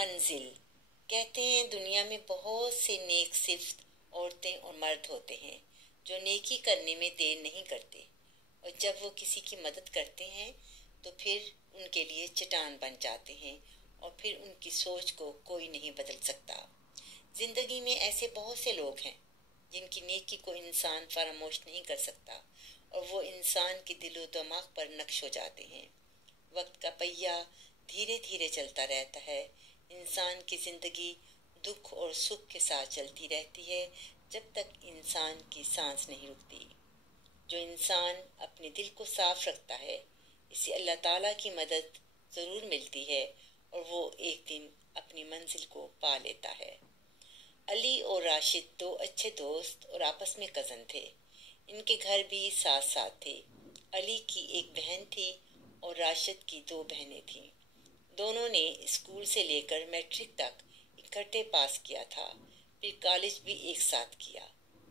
منزل کہتے ہیں دنیا میں بہت سے نیک صفت عورتیں اور مرد ہوتے ہیں جو نیکی کرنے میں دیر نہیں کرتے، اور جب وہ کسی کی مدد کرتے ہیں تو پھر ان کے لیے چٹان بن جاتے ہیں، اور پھر ان کی سوچ کو کوئی نہیں بدل سکتا۔ زندگی میں ایسے بہت سے لوگ ہیں جن کی نیکی کو انسان فراموش نہیں کر سکتا، اور وہ انسان کے دل و دماغ پر نقش ہو جاتے ہیں۔ وقت کا پہیہ دھیرے دھیرے چلتا رہتا ہے، انسان کی زندگی دکھ اور سکھ کے ساتھ چلتی رہتی ہے جب تک انسان کی سانس نہیں رکتی۔ جو انسان اپنے دل کو صاف رکھتا ہے اسے اللہ تعالیٰ کی مدد ضرور ملتی ہے، اور وہ ایک دن اپنی منزل کو پا لیتا ہے۔ علی اور راشد دو اچھے دوست اور آپس میں کزن تھے۔ ان کے گھر بھی ساتھ ساتھ تھے۔ علی کی ایک بہن تھی اور راشد کی دو بہنیں تھیں۔ دونوں نے اسکول سے لے کر میٹرک تک اکٹھے پاس کیا تھا، پھر کالج بھی ایک ساتھ کیا۔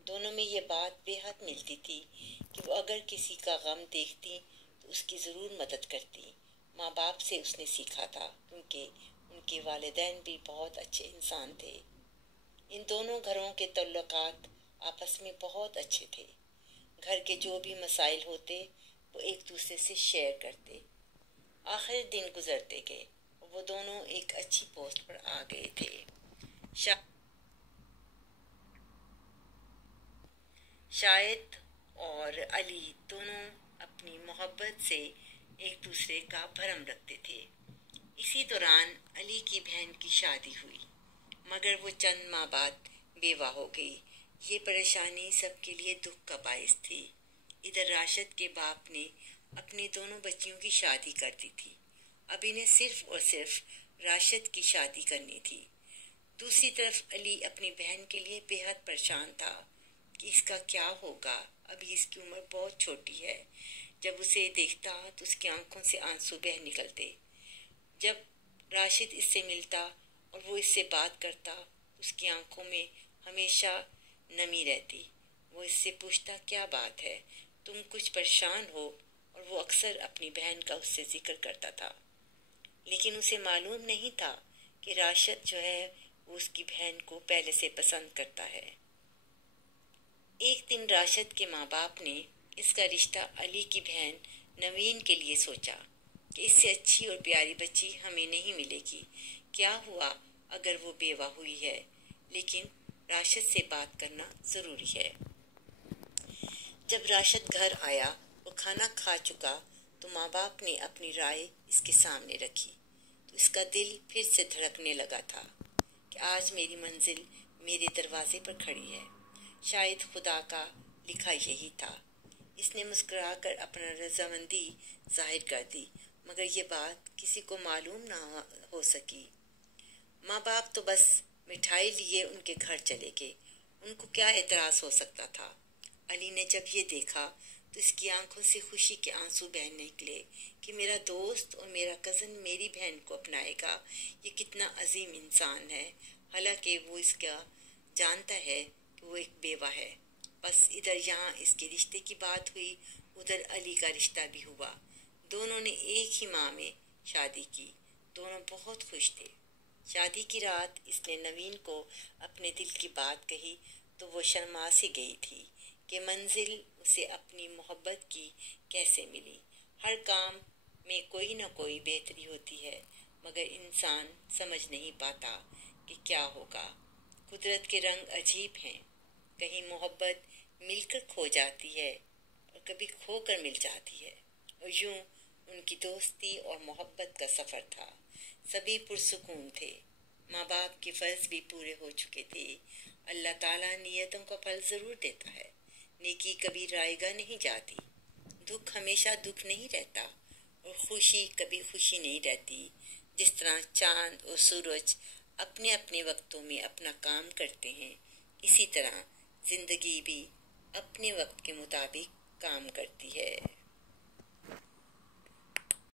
دونوں میں یہ بات بے حد ملتی تھی کہ وہ اگر کسی کا غم دیکھتی تو اس کی ضرور مدد کرتی۔ ماں باپ سے اس نے سیکھا تھا، کیونکہ ان کے والدین بھی بہت اچھے انسان تھے۔ ان دونوں گھروں کے تعلقات آپس میں بہت اچھے تھے۔ گھر کے جو بھی مسائل ہوتے وہ ایک دوسرے سے شیئر کرتے۔ آخر دن گزرتے گئے، وہ دونوں ایک اچھی پوسٹ پر آ گئے تھے۔ شاہد اور علی دونوں اپنی محبت سے ایک دوسرے کا بھرم رکھتے تھے۔ اسی دوران علی کی بہن کی شادی ہوئی، مگر وہ چند ماہ بعد بیوہ ہو گئی۔ یہ پریشانی سب کے لیے دکھ کا باعث تھی۔ ادھر راشد کے باپ نے اپنی دونوں بچیوں کی شادی کر دی تھی، اب انہیں صرف اور صرف راشد کی شادی کرنی تھی۔ دوسری طرف علی اپنی بہن کے لیے بے حد پریشان تھا کہ اس کا کیا ہوگا، ابھی اس کی عمر بہت چھوٹی ہے۔ جب اسے دیکھتا تو اس کی آنکھوں سے آنسو بہہ نکلتے۔ جب راشد اس سے ملتا اور وہ اس سے بات کرتا تو اس کی آنکھوں میں ہمیشہ نمی رہتی۔ وہ اس سے پوچھتا کیا بات ہے، تم کچھ پریشان ہو، اور وہ اکثر اپنی بہن کا اس سے ذکر کرتا تھا، لیکن اسے معلوم نہیں تھا کہ راشد جو ہے وہ اس کی بہن کو پہلے سے پسند کرتا ہے۔ ایک دن راشد کے ماں باپ نے اس کا رشتہ علی کی بہن نوین کے لیے سوچا کہ اس سے اچھی اور پیاری بچی ہمیں نہیں ملے گی، کیا ہوا اگر وہ بیوہ ہوئی ہے، لیکن راشد سے بات کرنا ضروری ہے۔ جب راشد گھر آیا اور کھانا کھا چکا تو ماں باپ نے اپنی رائے اس کے سامنے رکھی تو اس کا دل پھر سے دھڑکنے لگا تھا کہ آج میری منزل میرے دروازے پر کھڑی ہے۔ شاید خدا کا لکھا یہی تھا۔ اس نے مسکرا کر اپنا رضامندی ظاہر کر دی، مگر یہ بات کسی کو معلوم نہ ہو سکی۔ ماں باپ تو بس مٹھائی لیے ان کے گھر چلے گئے، ان کو کیا اعتراض ہو سکتا تھا۔ علی نے جب یہ دیکھا تو اس کی آنکھوں سے خوشی کے آنسو بہنے نکلے کہ میرا دوست اور میرا کزن میری بہن کو اپنائے گا، یہ کتنا عظیم انسان ہے، حالانکہ وہ اس کا جانتا ہے کہ وہ ایک بیوہ ہے۔ بس ادھر یہاں اس کے رشتے کی بات ہوئی، ادھر علی کا رشتہ بھی ہوا۔ دونوں نے ایک ہی ماہ میں شادی کی، دونوں بہت خوش تھے۔ شادی کی رات اس نے نوین کو اپنے دل کی بات کہی تو وہ شرما سی گئی تھی کہ منزل اسے اپنی محبت کی کیسے ملی۔ ہر کام میں کوئی نہ کوئی بہتری ہوتی ہے، مگر انسان سمجھ نہیں پاتا کہ کیا ہوگا۔ قدرت کے رنگ عجیب ہیں، کہیں محبت مل کر کھو جاتی ہے اور کبھی کھو کر مل جاتی ہے، اور یوں ان کی دوستی اور محبت کا سفر تھا۔ سبھی پرسکون تھے، ماں باپ کے فرض بھی پورے ہو چکے تھے۔ اللہ تعالیٰ نیتوں کا پھل ضرور دیتا ہے، نیکی کبھی رائے گاہ نہیں جاتی، دکھ ہمیشہ دکھ نہیں رہتا، اور خوشی کبھی خوشی نہیں رہتی۔ جس طرح چاند اور سورج اپنے اپنے وقتوں میں اپنا کام کرتے ہیں، اسی طرح زندگی بھی اپنے وقت کے مطابق کام کرتی ہے۔